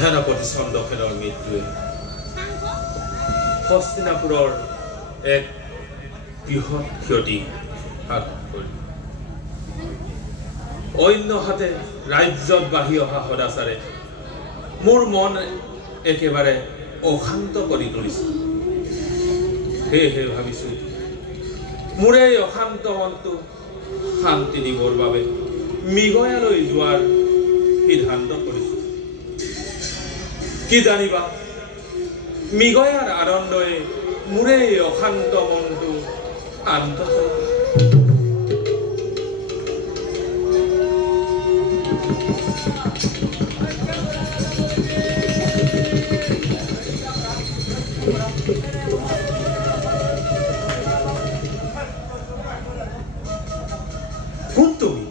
সেনাপতি চন্দ্ৰসেনৰ মৃত্যুৱে হস্তিনাপুৰৰ এক বৃহৎ ক্ষতি সাধন কৰিল। অন্য হাতে ৰাজ্যত বাঢ়ি অহা সদাচাৰে মোৰ মন একেবাৰে অশান্ত কৰি তুলিছে। সেয়েহে ভাবিছোঁ মোৰ এই অশান্ত মনটো শান্তি দিবৰ বাবে মৃগয়ালৈ যোৱাৰ সিদ্ধান্ত কৰিছোঁ। কি জানিবা, মৃগয়াৰ আনন্দই মোৰ এই অশান্ত মনটো শান্ত কৰে। কোন তুমি?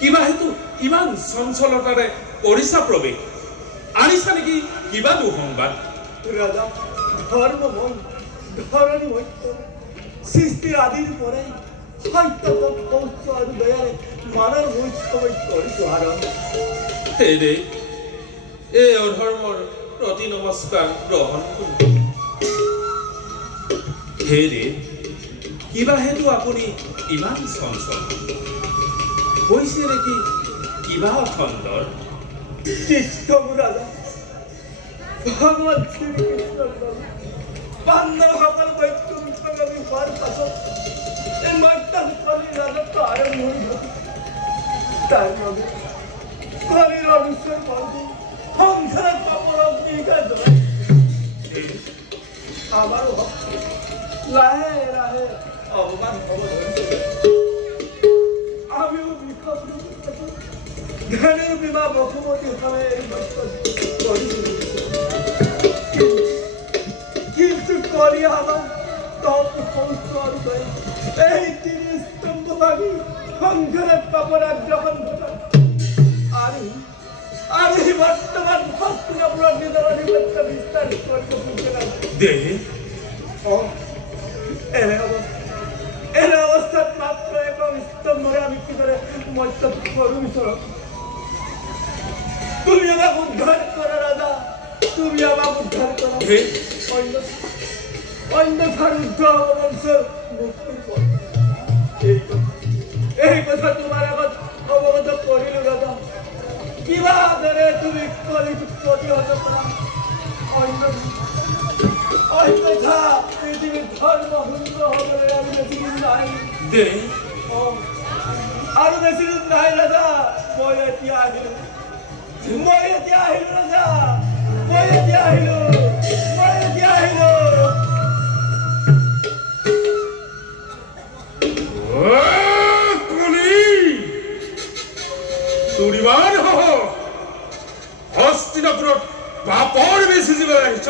কিবা হেতু ইমান চঞ্চলতাৰে কৰিছা প্ৰৱেশ? আনিছা নেকি কিবা দুঃসংবাদ? ৰাজা, ধৰ্মময় ধৰণীময় সৃষ্টিৰ আদিৰ পৰাই সত্যত শৌচ আৰু দয়াৰে মানৰ বৈষ্ণৱই কৰিছো আৰম্ভ। হে দে, এই অধৰ্মৰ প্ৰতি নমস্কাৰ গ্ৰহণ কৰোঁ। হে দে, কিবা হেতু আপুনি ইমান চঞ্চল? হৈছে নেকি কিবা অখণ্ডৰ? কৃষ্ণ ৰাজা, ভগৱান শ্ৰীকৃষ্ণৰ পাণ্ডৱসকল মৃত্যুমুখী হোৱাৰ পাছত এই মৰ্ত্যসকলে ৰাজত্ব আৰম্ভ হ'ল। তাৰ বাবে কলিৰ অনুচৰ বৰ্গ সংসাৰত পাপৰ অগ্নিকা জ্বলাই আমাৰো লাহে লাহে অৱমান হ'ব ধৰিছে। আমিও বিক্ষোভ ধ্যানের বিবাহ বসুমতী হয়ে এই কিন্তু করিয়া আমার তপ সংস্কার হয়ে এই তিনি স্তম্ভ ভাবি সংসারের পাপরা গ্রহণ ঘটান। আর এই বর্তমান হস্তিনাপুর নিজের আধিপত্য বিস্তার করতে বুঝে না দেহে এর অবস্থাত মাত্র এক স্তম্ভরে আমি কি করে মধ্য করুন। তুমি আমাকে উদ্ধার করো রাজা, তুমি আমাকে উদ্ধার করো। অন্যথার উদ্ধার বংশের মুক্তির পথ। এই কথা তোমার আগত অবগত করিল রাজা। কিবা ধরে তুমি প্রতিহত করা অন্যথা পৃথিবীর ধর্ম হুন্দ হবে আমি বেশি দিন নাই। আর বেশি দিন নাই রাজা। মই এতিয়া আহিলো রাজা, মই এতিয়া আহিলো। হস্তিনাপুৰত পাপৰ বেছি জীৱ আহিছ।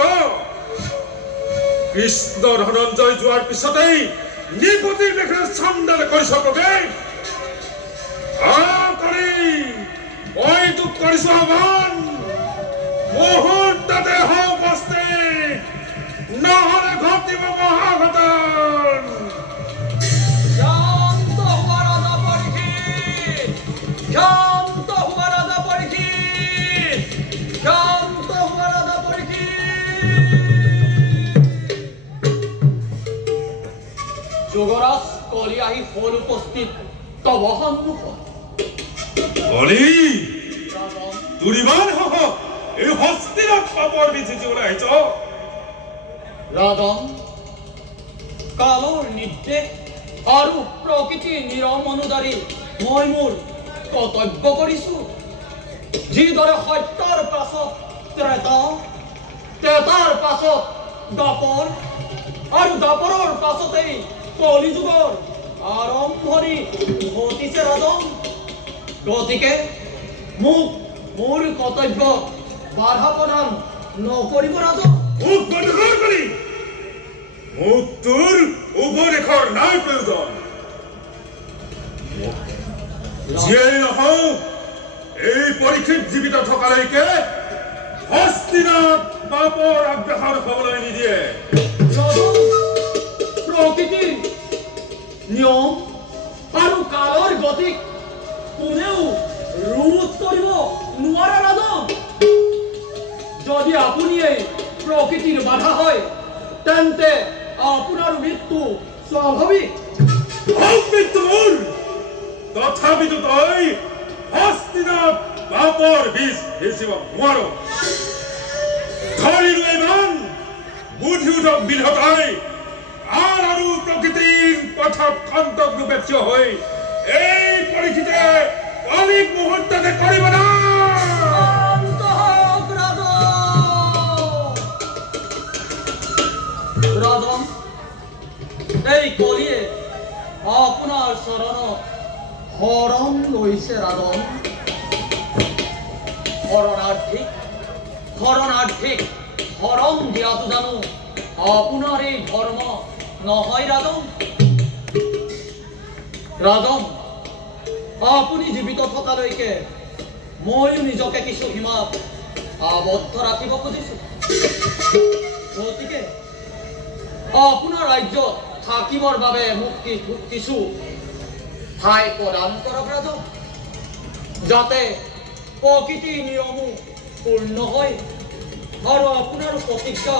কৃষ্ণ ধনঞ্জয় যোৱাৰ পিছতেই নিপতিৰ লেখা চণ্ডাল কৰিছ প্ৰৱেশ। মই তোক কৰিছো আহ্বান, মুহূৰ্ততে উপস্থিত, নহলে ঘটিব মহাঘটন। শান্ত হোৱা ৰাজা পৰীক্ষিত, শান্ত হোৱা ৰাজা পৰীক্ষিত, শান্ত হোৱা ৰাজা পৰীক্ষিত। যুৱৰাজ কলি আহি হ'ল উপস্থিত তব সন্মুখত। কলি, তোৰ ইমান সাহস? এই হস্তিনাত পাপৰ বিধি জীবলৈ আহিছ? ৰাজন, কালৰ নিৰ্দেশ আৰু প্ৰকৃতিৰ নিয়ম অনুযায়ী মই মোৰ কৰ্তব্য কৰিছো। যিদৰে সত্যৰ পাছত ত্ৰেতা, ত্ৰেতাৰ পাছত দাপৰ আৰু দাপৰৰ পাছতেই কলিযুগৰ আৰম্ভণি ঘটিছে ৰাজন। গতিকে মোক মোৰ কৰ্তব্য বাধা প্ৰদান নকৰিব ৰাজন। মোক বন্ধুকৰ কৰি মোক তোৰ উপদেশৰ নাই প্ৰয়োজন। যিয়েই নহওক, এই পৰীক্ষিত জীৱিত থকালৈকে হস্তিনাত পাপৰ আগ্ৰাসন হ'বলৈ নিদিয়ে। প্ৰকৃতিৰ নিয়ম আৰু কালৰ গতিক কোনেও ৰোধ কৰিব নোৱাৰে ৰাজন। যদি আপুনিয়ে প্ৰকৃতিৰ বাধা হয় তেন্তে আপনাৰ মৃত্যু স্বাভাবিক। মৃত্যুৰ তথাপিতো তই হস্তিনাথ বাপৰ বীজ বেচিব নোৱাৰো। ধৰিলো ইমান বুদ্ধি উঠক বিধতাই আৰু প্ৰকৃতিৰ পথত কণ্টক ৰূপে থিয় হৈ এই পৰীক্ষিতে অনেক মুহূৰ্ততে কৰিব না। রাজন এই কলিয়ে আপনার শরণ হরণ লইছে। রাজন হরণার্থিক হরণ দিয়াতো জানো আপনার এই ধর্ম নহয়। রাজন রাজন আপুনি জীবিত থকালৈকে ময়ো নিজকে কিছু সীমাত আবদ্ধ ৰাখিব খুজিছো। গতিকে আপোনাৰ ৰাজ্যত থাকিবৰ বাবে মোক কিছু ঠাই প্ৰদান কৰক ৰাজন, যাতে প্ৰকৃতিৰ নিয়মো পূৰ্ণ হয় আৰু আপোনাৰ প্ৰতিজ্ঞা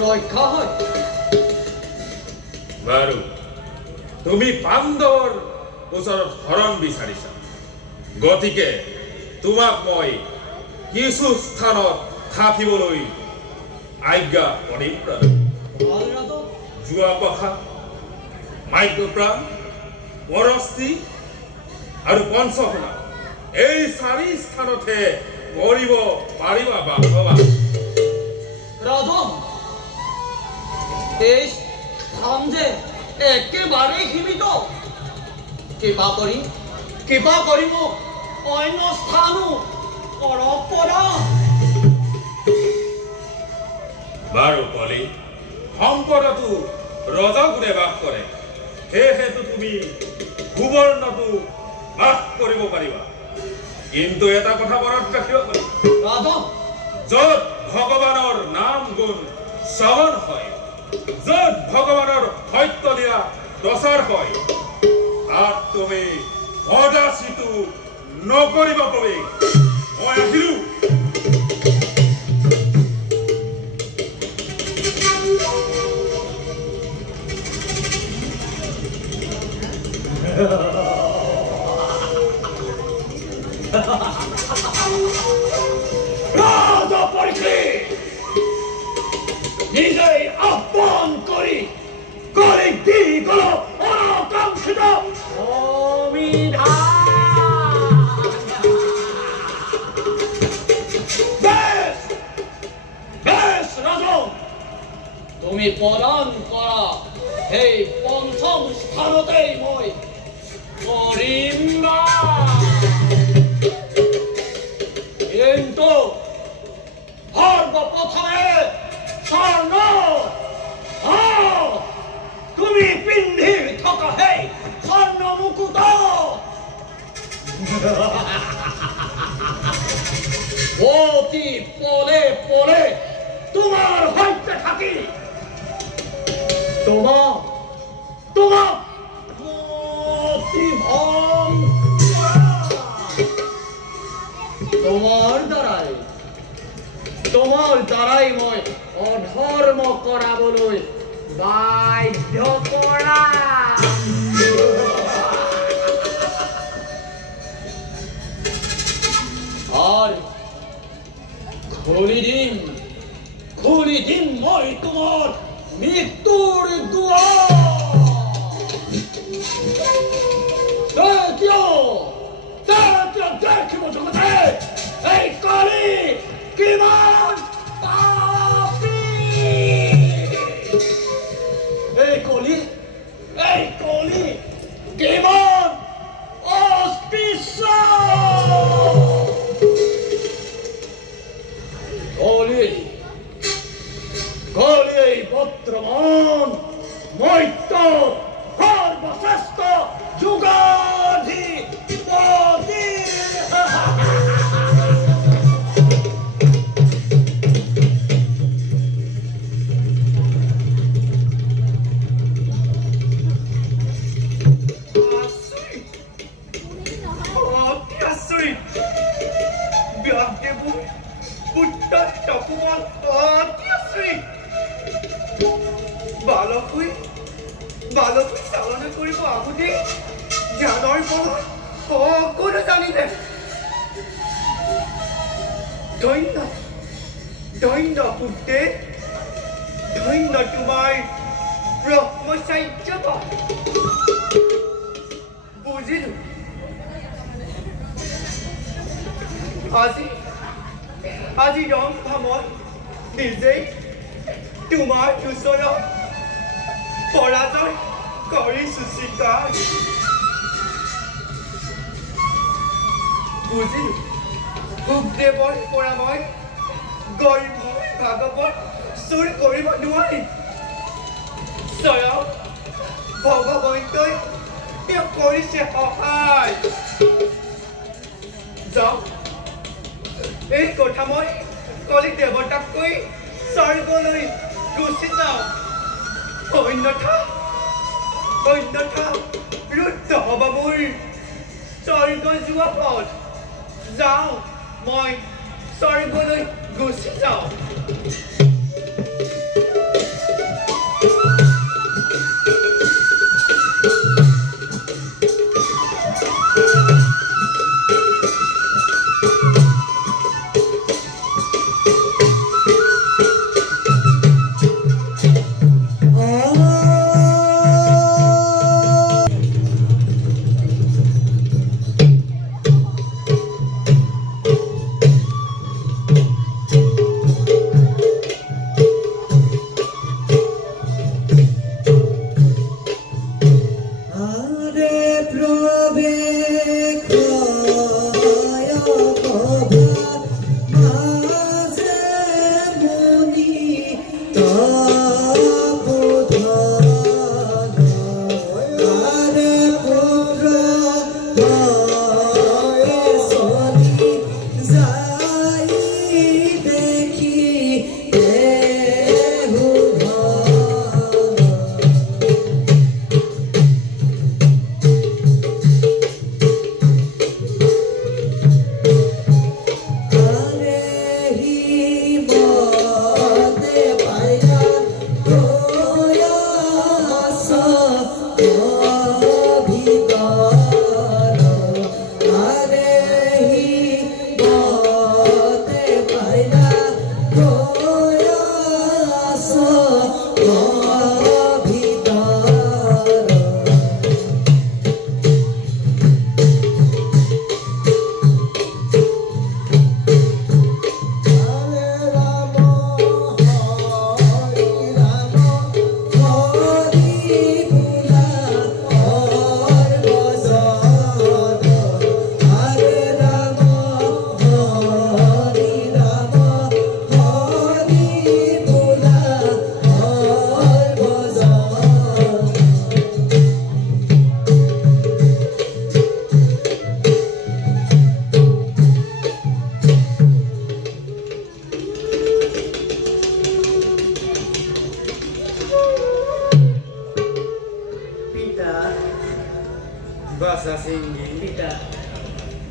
ৰক্ষা হয়। বাৰু তুমি পাণ্ডৱৰ ওচৰত শৰণ বিচাৰিছা, গতিকে তোমাক মই কিছু স্থানত থাকিবলৈ আজ্ঞা কৰিম। যোৱাপাখা, মাধ্যপ্ৰাণ, পৰস্তি আৰু পঞ্চসোণা এই 4 স্থানতে কৰিব পাৰিবা বান্ধৱা। ৰাজন এই স্থান যে একেবাৰে সীমিত, কৃপা কৰি মোক অন্য স্থানো কৰক পৰা। বাৰু কলি সম্পদতো ৰজাগুৰে বাস কৰে, সেয়েহেতু তুমি সুবৰ্ণতো বাস কৰিব পাৰিবা। কিন্তু এটা কথা মনত ৰাখিব ৰাজন, য'ত ভগৱানৰ নাম গুণ শ্ৰৱণ হয়, য'ত ভগৱানৰ সত্যলীলা প্ৰচাৰ হয়, তাত তুমি অদাচিতো নকৰিব প্ৰৱেশ। মই আহিলো। রাজা পরীক্ষিত নিজেই আহ্বান করি দি গেল অনাকাঙ্ক্ষিত বেশ রাজন, তুমি প্রদান করা এই পঞ্চম স্থানতেই মই করিম না। কিন্তু সর্বপ্রথমে স্বর্ণ তুমি পিন্ধি থকা সেই স্বর্ণ মুকুট অতি পলে পলে তোমার হইতে থাকি তোমার তোমার দ্বারাই মই অধর্ম কৰাবলৈ বাধ্য কৰা। আর খুলি দিন মই তোমার মৃত্যুর দুয়ার। দেখিব জগতে এই কলি কিমান পাপী। এই কলি কিমান অস্পৃশ্য। কলি বর্তমান মৈত্য সর্বশ্রেষ্ঠ যুগাধিপতি। পুত্ৰ তপোবল অতি আশ্ৰী বালকৈ চালনা কৰিব আহোঁতে জ্ঞানৰ ফলত সকলো জানিলে ধন্য পুত্ৰে ধন্য তোমাৰ ব্ৰহ্মচাৰ্য বুজিলো আজি ৰংভামত নিজেই তোমাৰ ওচৰত পৰাজয় কৰিছো স্বীকাৰ বুজিলো ভোগদেৱৰ পৰা মই গৰিব ভাগৱত চুৰ কৰিব নোৱাৰিম স্বয়ং ভগৱন্তই তেওঁ কৰিছে সহায় যাওক এই কথা মই কলি দেৱতাক কৈ স্বৰ্গলৈ গুচি যাওঁ অন্যথা ৰুদ্ধ হ'ব মোৰ স্বৰ্গ যোৱা পথ যাওঁ মই স্বৰ্গলৈ গুচি যাওঁ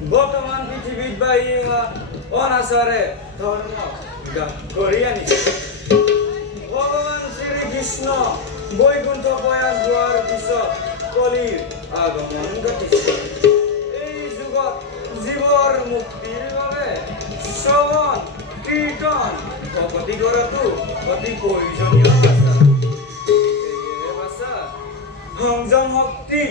বৰ্তমান পৃথিবীত বাহিয়া অনাচাৰে ধৰ্ম গড়ি আনিছে ভগবান শ্ৰীকৃষ্ণ বৈকুণ্ঠ প্ৰয়াস হোৱাৰ পিছত কলিৰ আগমন ঘটিছে এই যুগত জীৱৰ মুক্তিৰ বাবে শ্ৰৱণ কীৰ্তন ভক্তি কৰাটো অতি প্ৰয়োজনীয় সংযম শক্তি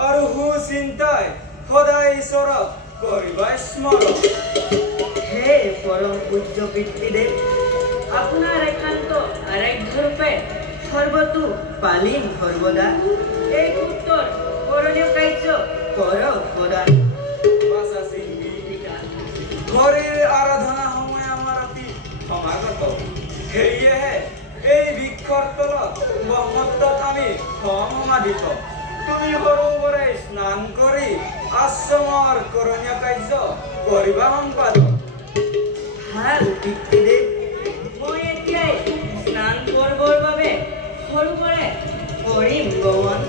আৰু সুচিন্তাই সদায় ঈশ্বৰক কৰিবা স্মৰণ হে পৰম পূজ্য পিতৃদেৱ আপোনাৰ একান্ত আৰাধ্য ৰূপে সৰ্বতো পালিম সৰ্বদা এই উত্তৰ কৰণীয় কাৰ্য কৰ সদা হৰিৰ আৰাধনা সময় আমাৰ অতি সমাগত সেয়েহে এই বৃক্ষৰ তলত ব্ৰহ্মত্বত আমি সমাধিত তুমি সৰোবৰে স্নান কৰি আশ্ৰমৰ কৰণীয় কাৰ্য কৰিবা সম্পাদক ভাল পিতৃদেৱ মই এতিয়াই স্নান কৰিবৰ বাবে সৰোবৰে কৰিম গমন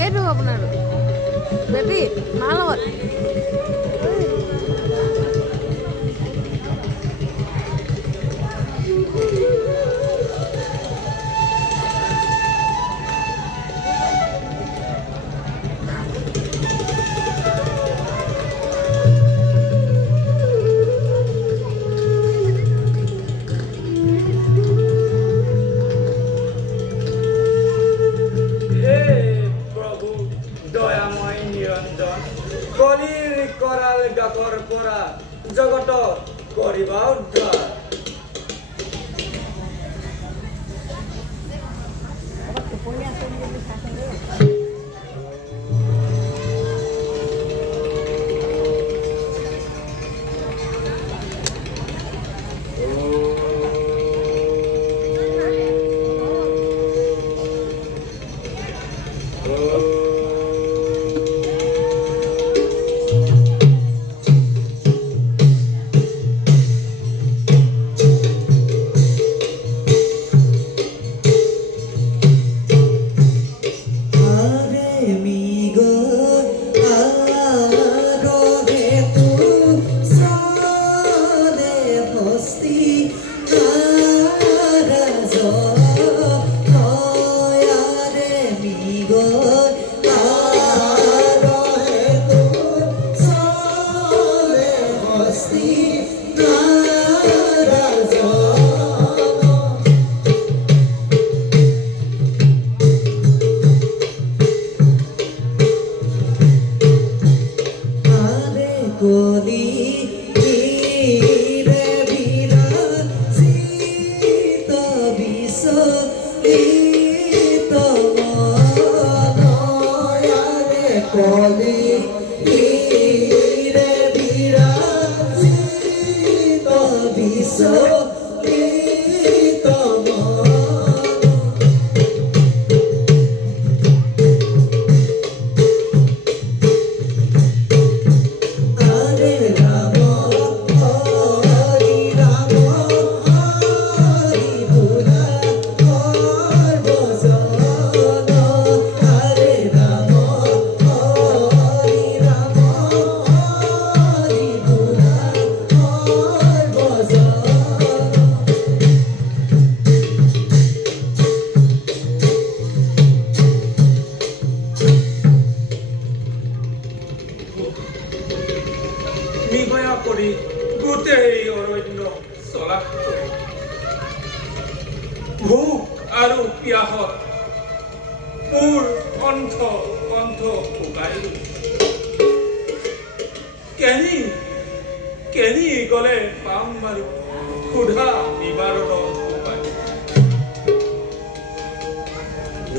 এইটো আপোনাৰ বেবি মাৰ লগত জগত কৰিবা উদ্ধাৰ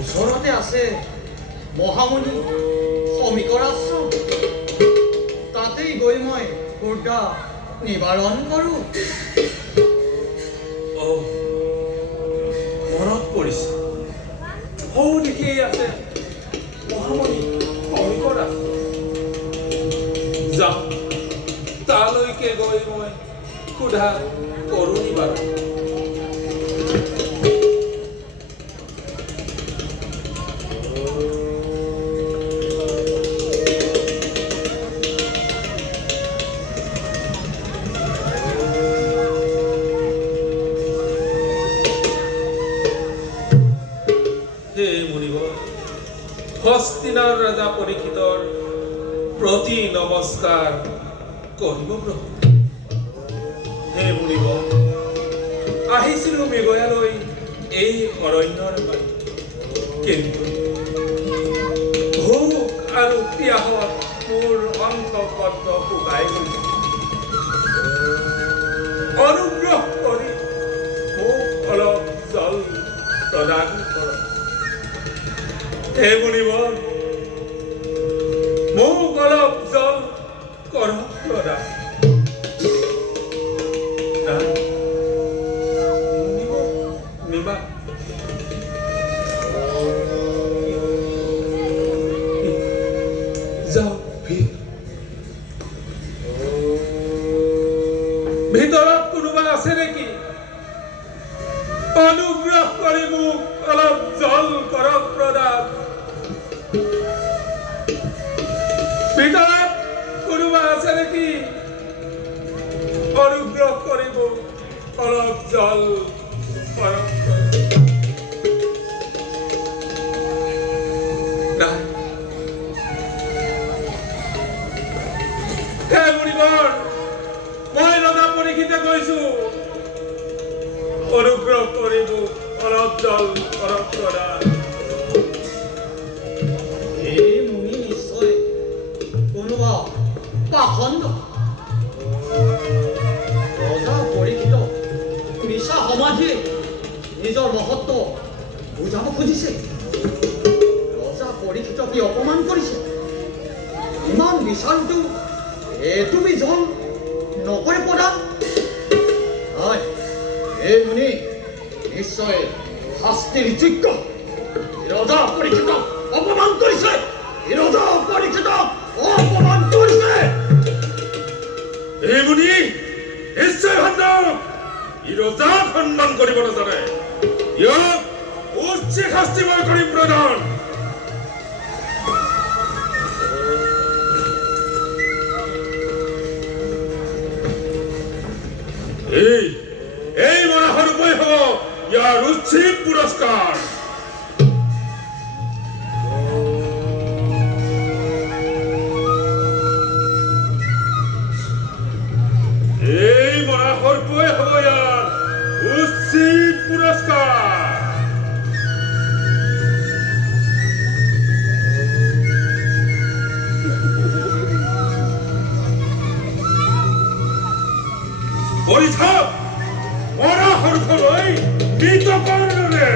ওচৰতে আছে মহামণি শ্ৰমিকৰ আশ্ৰম তাতেই গৈ মই ক্ষুধা নিবাৰণ কৰোঁ মনত পৰিছে সৌ দেখিয়েই আছে মহামণি শ্ৰমিকৰ আশ্ৰম যাম তালৈকে গৈ মই ক্ষুধা কৰোঁ নিবাৰণ হস্তিনাৰ ৰাজা পৰীক্ষিতৰ প্ৰতি নমস্কাৰ কৰিব প্ৰভু হে মুনিব আহিছিলোঁ মৃগয়ালৈ এই অৰণ্যৰ পৰা কিন্তু ভোক আৰু পিয়াহত মোৰ অন্তঃপদ্ম শুকাই গৈছে অনুগ্ৰহ কৰি মোক অলপ জল প্ৰদান কৰক হে মুনিবৰ মোক অলপ জল কৰক প্ৰদান নিবা যাওক ভিতৰত কোনোবা আছে নেকি অনুগ্ৰহ কৰি মোক অলপ জল কৰক প্ৰদান ভিতৰত কোনোবা আছে নেকি? অনুগ্ৰহ কৰিব অলপ জল পান কৰক। নাই হে মুনিবৰ, মই ৰজা পৰীক্ষিতে কৈছো, অনুগ্ৰহ কৰিব অলপ জল পান কৰা। এই মুনি নিশ্চয় কোনোবা পাখণ্ড। ৰজা পৰীক্ষিত মিছা সমাধিয়ে নিজৰ মহত্ব বুজাব খুজিছে। ৰজা পৰীক্ষিতক অপমান কৰিছে। ইমান বিচাৰোঁতেও এইটো বিজল নকৰে প্ৰদান। হয়, এই মুনি নিশ্চয় শাস্তিৰ যোগ্য। ৰজা পৰীক্ষিতক অপমান কৰিছে। ৰজা পৰীক্ষিতক অপমান কৰিছে। এই মুনি নিশ্চয় ভণ্ড। ই ৰজাক সন্মান কৰিব নাজানে। ইয়াক উচিত শাস্তি মই কৰিম প্ৰদান। এই মৰাহৰ উপায় হ'ব ইয়াৰ উচিত পুৰস্কাৰ। এই মৰাহৰ উপায় হ'ব ইয়াৰ উচিত পুৰস্কাৰ। পৰিথাক মৰা সৰ্পলৈ মৃতকৰ্ণৰে।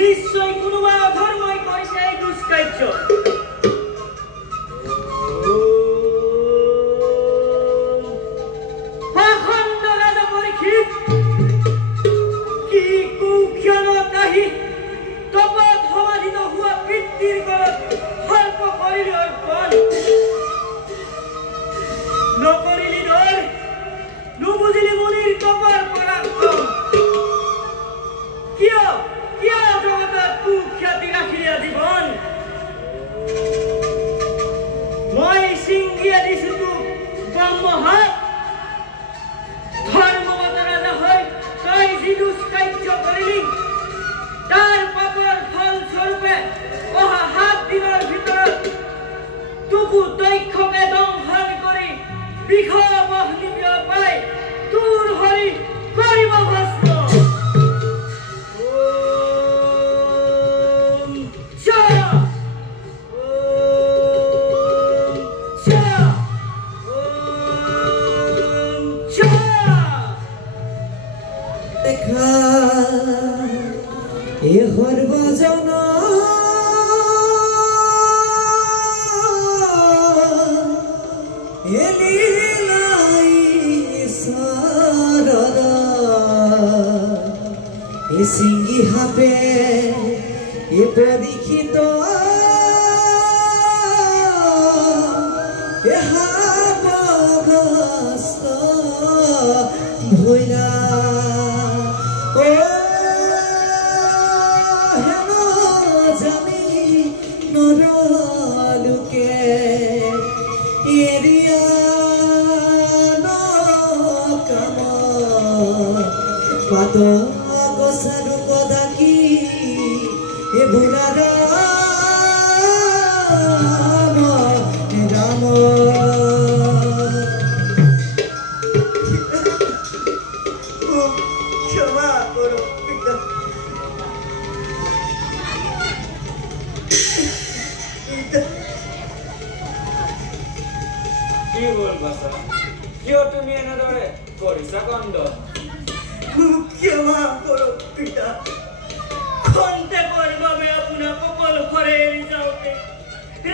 নিশ্চয় কোনোবা অধৰ্মই কৰিছে এই দুষ্কাৰ্য। নকৰিলি দৰ নুবুজিলি মুনিৰ কপাল পৰা দীর্ঘ মহলিপীয় পাই তোর হরি করিব ভস্ম ওম জয় সিঙ্গি হাবে এ পরীক্ষিত ভৈলা ও হেন জানি নরলুকে এরিয়া নরকাম পাত কসারু কদাকি এ ভুলার রাম ক্ষমা করো পিতা কি বলবা স্যার কিয় তুমি এনেদৰে কৰিছা কণ্ড ক্ষমা কৰো পিতা খন্তে বাবে আপোনাক অকল ঘৰে এৰি যাওঁতে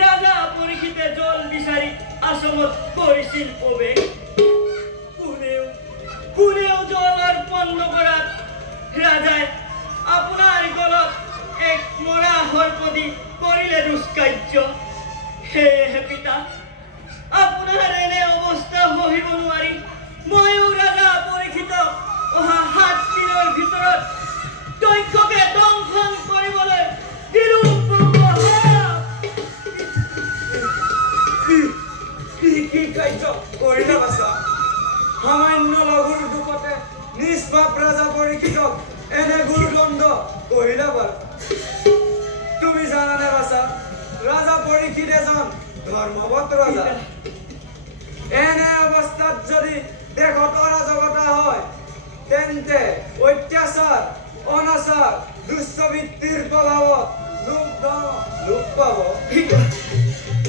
ৰাজা পৰীক্ষিতে জল বিচাৰি আশ্ৰমত কৰিছিল প্ৰৱেশ কোনেও জল অৰ্পণ নকৰাত ৰাজাই আপোনাৰ গলত এক মৰা সৰ্পদি কৰিলে দুষ্কাৰ্য সেয়েহে পিতা আপোনাৰ এনে অৱস্থা সহিব নোৱাৰি ময়ো ৰাজা পৰীক্ষিত অহা 7 দিনৰ ভিতৰত দক্ষকে দংশন কৰিবলৈ দিলো কি কাৰ্য কৰিলা বাছা সামান্য লঘুৰ দুখতে নিষ্পাপ ৰাজা পৰীক্ষিতক এনে গুৰুদণ্ড কৰিলা বাৰু তুমি জানানে বাছা ৰাজা পৰীক্ষিত এজন ধৰ্মৱত ৰজা এনে অৱস্থাত যদি দেশত অৰাজকতা হয় তেন্তে অত্যাচাৰ অনাচাৰ দুষ্টবৃত্তিৰ প্ৰভাৱত লোক পাব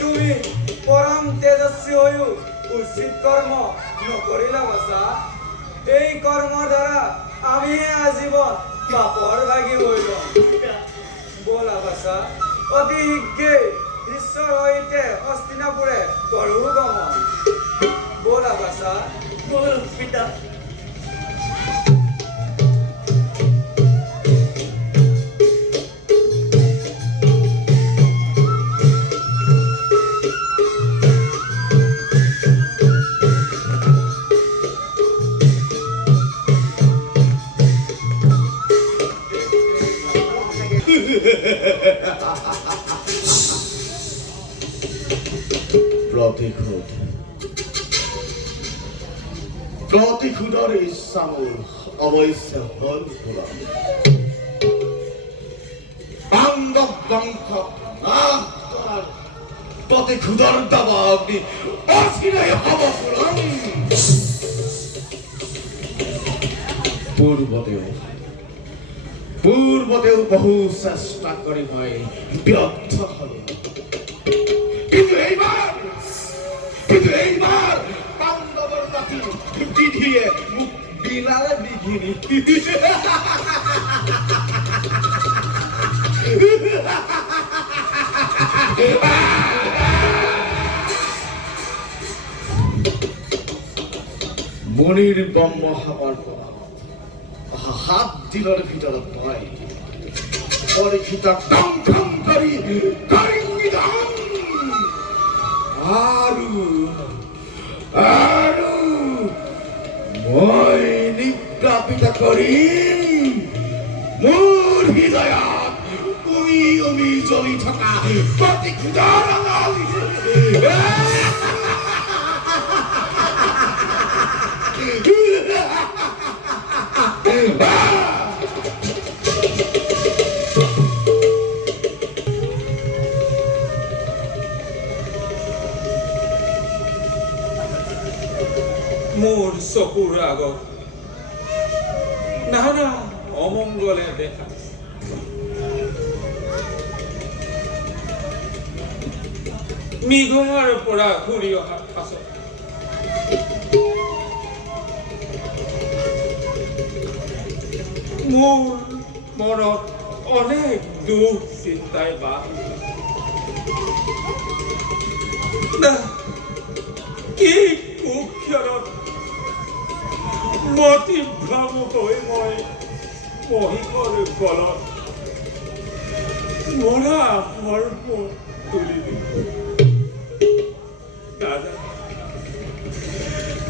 তুমি পৰম তেজস্বী হৈও উচিত কৰ্ম নকৰিলা বাছা এই কৰ্মৰ দ্বাৰা আমিহে আজীৱন পাপৰ ভাগি হৈ ল'ম ব'লা বাছা অতি শীঘ্ৰেই ঈশ্বৰ সৈতে হস্তিনাপুৰে কৰো গমন ব'লা বাছা বল পিতা প্ৰতিশোধৰ ইচ্ছা মোৰ অৱশ্যে হল পুৰণ পাণ্ডৱ বংশক নাশ কৰাৰ প্ৰতিশোধৰ দাবা অগ্নি অচিৰেই হ'ব পুৰণ পূৰ্বতেও বহু চেষ্টা কৰি মই ব্যৰ্থ হলো কিন্তু এইবাৰ পাণ্ডৱৰ মাটি বিধিয়ে মোক বিলালে বিঘিনি মণিৰ ব্ৰহ্মশাপৰ পৰা 7 দিনৰ ভিতৰত মই পৰীক্ষিতক দংশন কৰি নিধন আৰু মই নিৰ্বাপিত কৰিম মোৰ হৃদয়ত উমি জ্বলি থকা প্ৰতিশোধৰ চকুৰ আগত নানা অমংগলে দেখা মৃগয়াৰ পৰা ঘূৰি অহাৰ পাছত মোৰ মনত অনেক দুখ চিন্তাই বাস কি কুক্ষণত মতিভ্ৰম হৈ মই মহিষৰ গলত মৰা সৰ্প তুলি দিলো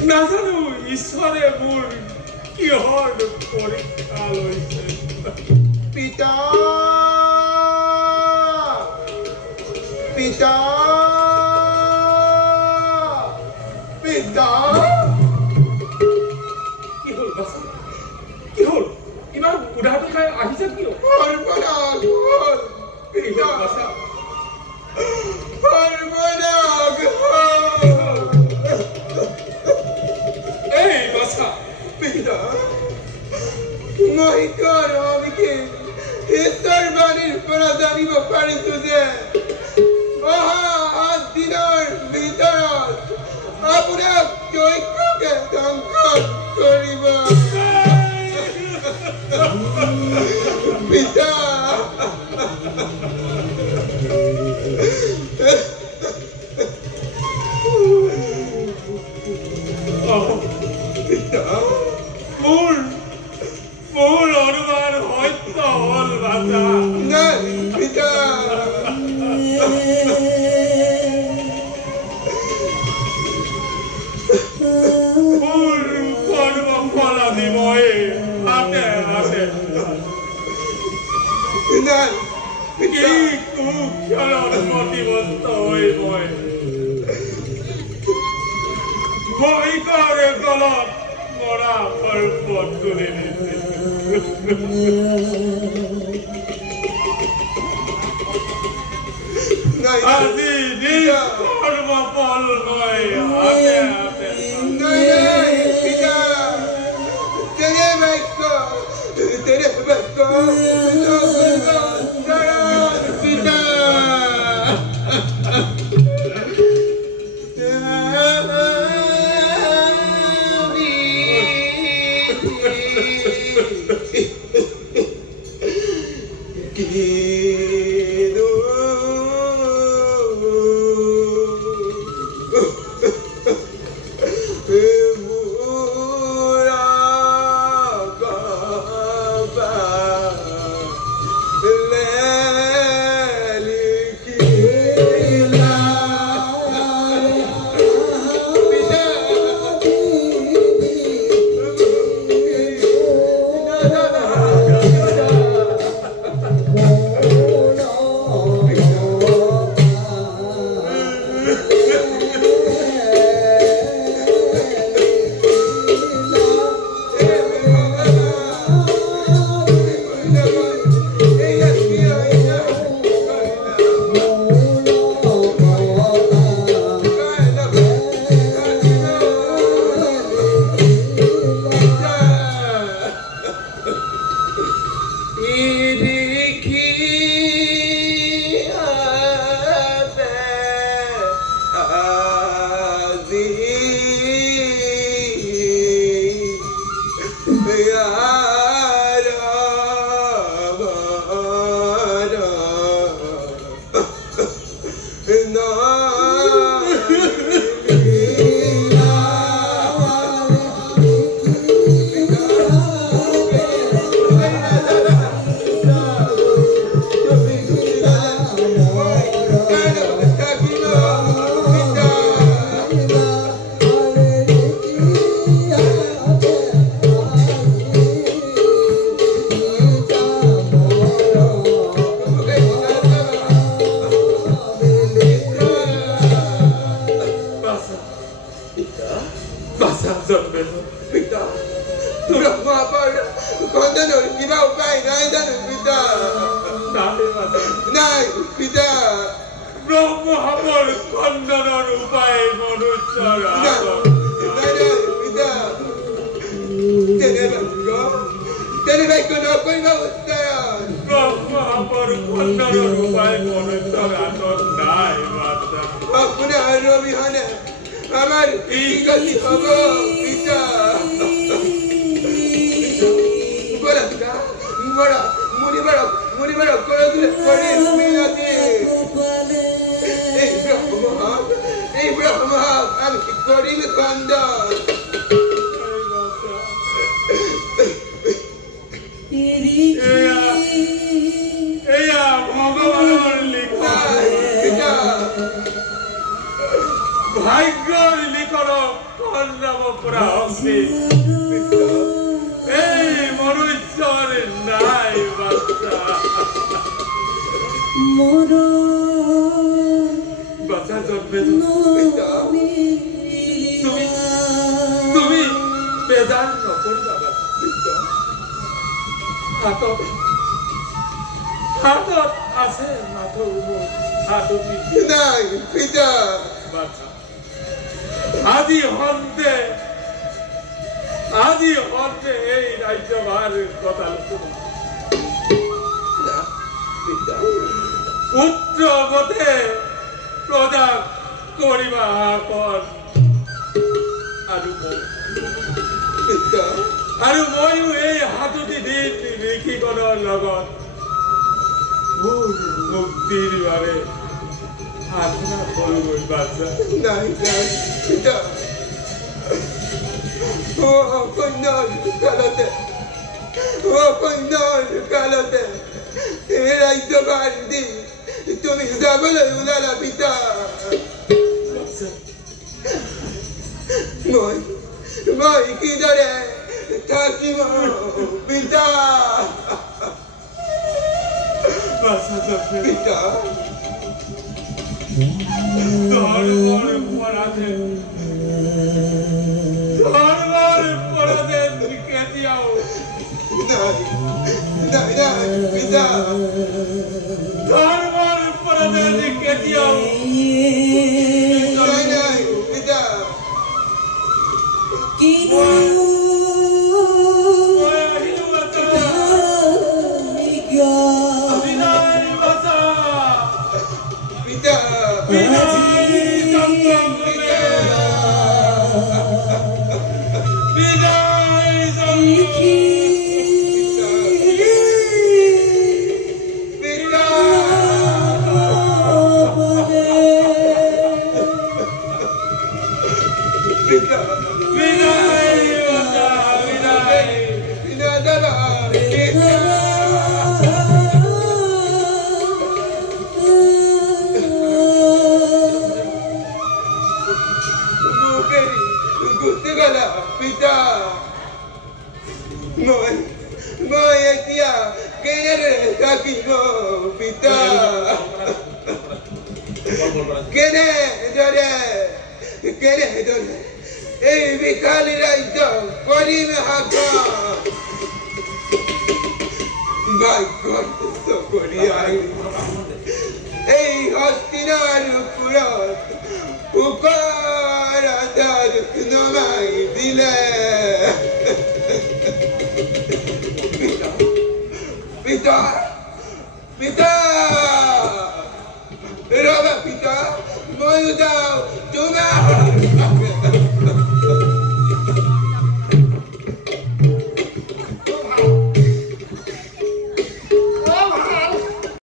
নাজানো ঈশ্বৰে মোৰ কিহৰ পৰীক্ষা লৈছে পিতা পিতা পিতা কি হ'ল বাছা কি হ'ল ইমান উধাটো খাই আহিছে কিয় সৰ্বনাশ হ'ল পিতা বাছা সৰ্বনাশ এই বাছা পিতা মহিষৰ অভিষেক ঈশ্বৰ বাণীৰ পৰা জানিব পাৰিছো যে অহা 8 দিনৰ ভিতৰত আপোনাক দৈত্যকে ধ্বংস কৰিব পিতা মোৰ অনুমান সত্য হ'ল বাছা নাই পিতা মোৰ কৰ্মফল আজি মই হাতে হাতে নাই কি কুক্ষণত মতিবন্ত হৈ মই মহিষৰ গলত মৰা সৰ্প তুলি নাই আজি নিজ কৰ্মফল মই হাতে হাতে নাই নাই পিতা তেরে বাক্য পিতা Tenebek no koima ustayan. Brahma পর খন্ডার উপায় মনে তোর আতর নাই মাতা আপনার অভিহানে আমার কি গতি হব পিতা বড় পিতা বড় মুনি বড় করে দিলে পড়ে মিলাতে এই ব্রহ্মা আমি কি করিব খন্ডন এয়া ভগবানের লিখন ভাগ্যর লিখন খন্ডাব পুরা হস্তি এই মনুষ্যর নাই বাচ্চা বাচ্চা জন্মে তুমি বেদান নকরিবা হাতত আছে মাথর হাতত নাই পিতা বাচ্চা আদি হন্তে এই রাজ্যভার কথা পুত্র গতে প্রজা করিবা কর আৰু ময়ো এই হাততি দিন ঋষিগণৰ লগত মুক্তিৰ বাবে সাধনা কৰোগৈ বাচ্চা নাই পিতা কালতে এই ৰাজ্যভাৰ দি তুমি যাবলৈ ওলালা পিতা মই কিদৰে থাকিম পিতা পিতা ধৰ্মৰ পৰাধে কেতিয়াও নাই পিতা ধৰ্মৰ পৰাধে কেতিয়াও নাই পিতা মই এতিয়া কেনেদৰে থাকিব পিতা কেনেদৰে এই বিশালী ৰাজ্য কৰিম ভাগ্য কৰি এই হস্তিনাৰ ওপৰত উকাৰ আধাৰ নমাই দিলে পিতা পিতা ৰবা পিতা ময়ো যাওঁ তোমাৰ